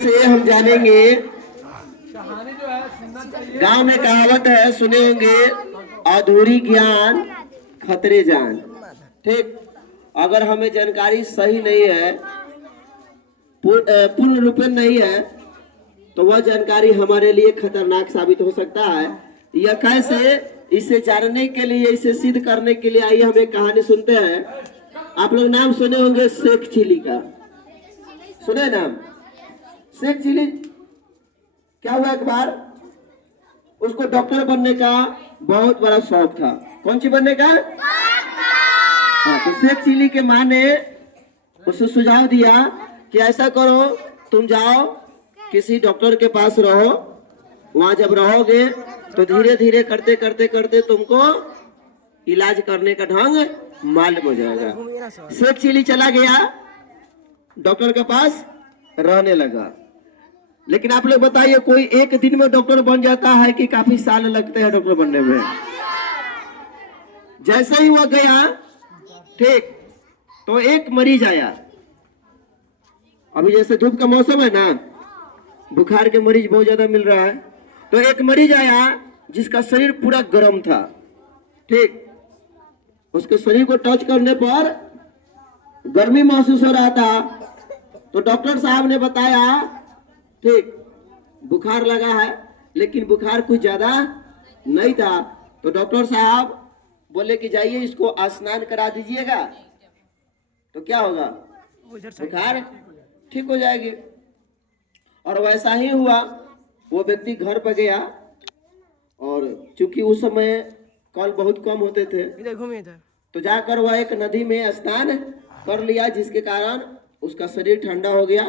से हम जानेंगे। गांव में कहावत है, सुने होंगे, अधूरी ज्ञान खतरे जान। ठीक, अगर हमें जानकारी सही नहीं है, पूर्ण रूप नहीं है, तो वह जानकारी हमारे लिए खतरनाक साबित हो सकता है। यह कैसे, इसे जानने के लिए, इसे सिद्ध करने के लिए आइए हम एक कहानी सुनते हैं। आप लोग नाम सुने होंगे शेख चिली का, सुने नाम? शेख चिली क्या हुआ, एक बार उसको डॉक्टर बनने का बहुत बड़ा शौक था। कौन सी बनने का? हाँ, तो शेख चिली के माँ ने उसे सुझाव दिया कि ऐसा करो, तुम जाओ किसी डॉक्टर के पास रहो, वहां जब रहोगे तो धीरे धीरे करते करते करते तुमको इलाज करने का ढंग मालूम हो जाएगा। शेख चिली चला गया डॉक्टर के पास, रहने लगा। लेकिन आप लोग बताइए, कोई एक दिन में डॉक्टर बन जाता है कि काफी साल लगते हैं डॉक्टर बनने में? जैसे ही वो गया, ठीक, तो एक मरीज आया। अभी जैसे धूप का मौसम है ना, बुखार के मरीज बहुत ज्यादा मिल रहा है। तो एक मरीज आया जिसका शरीर पूरा गर्म था। ठीक, उसके शरीर को टच करने पर गर्मी महसूस हो रहा था। तो डॉक्टर साहब ने बताया, ठीक, बुखार लगा है, लेकिन बुखार कुछ ज्यादा नहीं था। तो डॉक्टर साहब बोले कि जाइए इसको स्नान करा दीजिएगा, तो क्या होगा, बुखार ठीक हो जाएगी। और वैसा ही हुआ। वो व्यक्ति घर पर गया, और चूंकि उस समय कल बहुत कम होते थे, तो जाकर वह एक नदी में स्नान कर लिया, जिसके कारण उसका शरीर ठंडा हो गया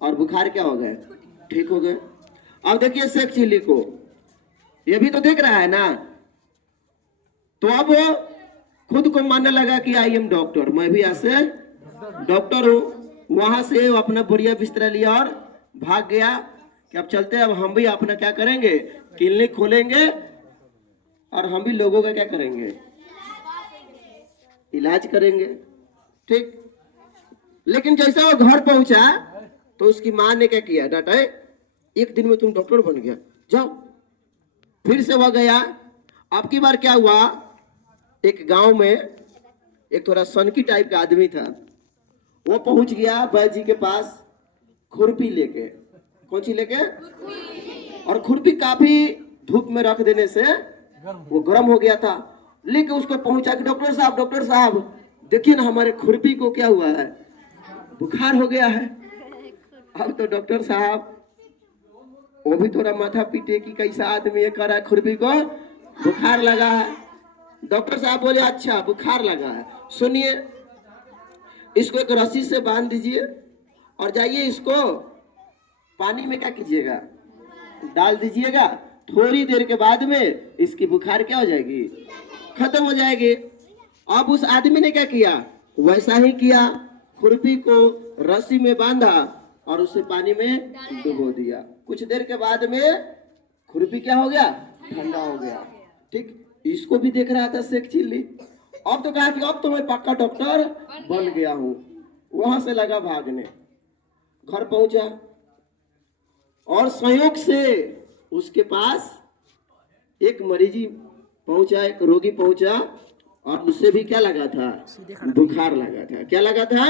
और बुखार क्या हो गए, ठीक हो गए। अब देखिए शेख चिली को, ये भी तो देख रहा है ना, तो अब वो खुद को मानने लगा कि आई एम डॉक्टर, मैं भी ऐसे डॉक्टर हूँ। वहां से वो अपना बढ़िया बिस्तरा लिया और भाग गया कि अब चलते हैं, अब हम भी अपना क्या करेंगे, क्लिनिक खोलेंगे और हम भी लोगों का क्या करेंगे, इलाज करेंगे। ठीक, लेकिन जैसे वो घर पहुंचा तो उसकी माँ ने क्या किया, डांटा, एक दिन में तुम डॉक्टर बन गया, जाओ। फिर से वह गया। अब की बार क्या हुआ, एक गांव में एक थोड़ा सनकी टाइप का आदमी था। वो पहुंच गया वैद्य जी के पास खुरपी लेके। कौन सी लेके? और खुरपी काफी धूप में रख देने से वो गर्म हो गया था। लेके उसको पहुंचा कि डॉक्टर साहब देखिए ना, हमारे खुरपी को क्या हुआ है, बुखार हो गया है। अब तो डॉक्टर साहब वो भी थोड़ा माथा पीटे कि कैसा आदमी है, कर खुरपी को बुखार लगा है। डॉक्टर साहब बोले, अच्छा बुखार लगा है, सुनिए, इसको एक रस्सी से बांध दीजिए और जाइए इसको पानी में क्या कीजिएगा, डाल दीजिएगा। थोड़ी देर के बाद में इसकी बुखार क्या हो जाएगी, खत्म हो जाएगी। अब उस आदमी ने क्या किया, वैसा ही किया, खुरपी को रस्सी में बांधा और उसे पानी में डुबो दिया। कुछ देर के बाद में खुरपी क्या हो गया, ठंडा हो गया। ठीक, इसको भी देख रहा था शेख चिली। अब तो कहा कि अब तो मैं पक्का डॉक्टर बन गया हूँ। वहां से लगा भागने, घर पहुंचा और संयोग से उसके पास एक मरीजी पहुंचा, एक रोगी पहुंचा, और उससे भी क्या लगा था, बुखार लगा था। क्या लगा था?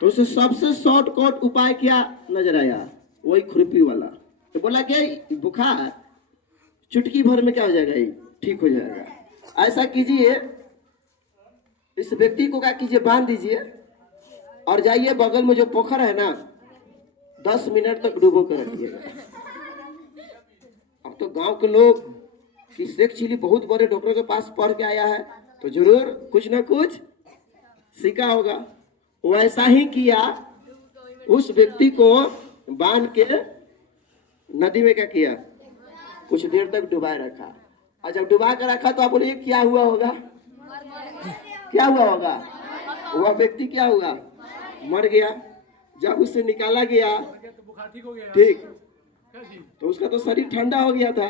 तो उसे सबसे शॉर्टकट उपाय क्या नजर आया, वही खुरपी वाला। तो बोला क्या, बुखार चुटकी भर में क्या हो जाएगा, ठीक हो जाएगा। ऐसा कीजिए, इस व्यक्ति को क्या कीजिए, बांध दीजिए और जाइए बगल में जो पोखर है ना, 10 मिनट तक डूबो कर रखिएगा। अब तो गांव के लोग कि शेख चिली बहुत बड़े डॉक्टर के पास पढ़ के आया है, तो जरूर कुछ ना कुछ सीखा होगा। वैसा ही किया, उस व्यक्ति को बांध के नदी में क्या किया, कुछ देर तक डुबाए रखा। और जब डुबा कर रखा तो आप बोलिए क्या हुआ होगा, क्या हुआ होगा, वह व्यक्ति क्या हुआ, मर गया। जब उसे निकाला गया, ठीक, तो उसका तो शरीर ठंडा हो गया था।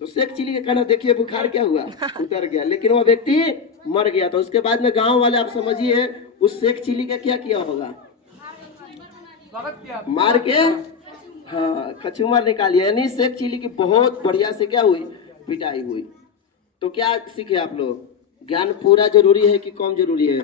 तो शेख चिली का कहना, देखिए बुखार क्या हुआ, उतर गया, लेकिन वह व्यक्ति मर गया। तो उसके बाद में गांव वाले, आप समझिए, उस शेख चिली का क्या किया होगा, मार के हाँ कचूमर निकालिए, यानी शेख चिल्ली की बहुत बढ़िया से क्या हुई, पिटाई हुई। तो क्या सीखे आप लोग, ज्ञान पूरा जरूरी है कि कम जरूरी है?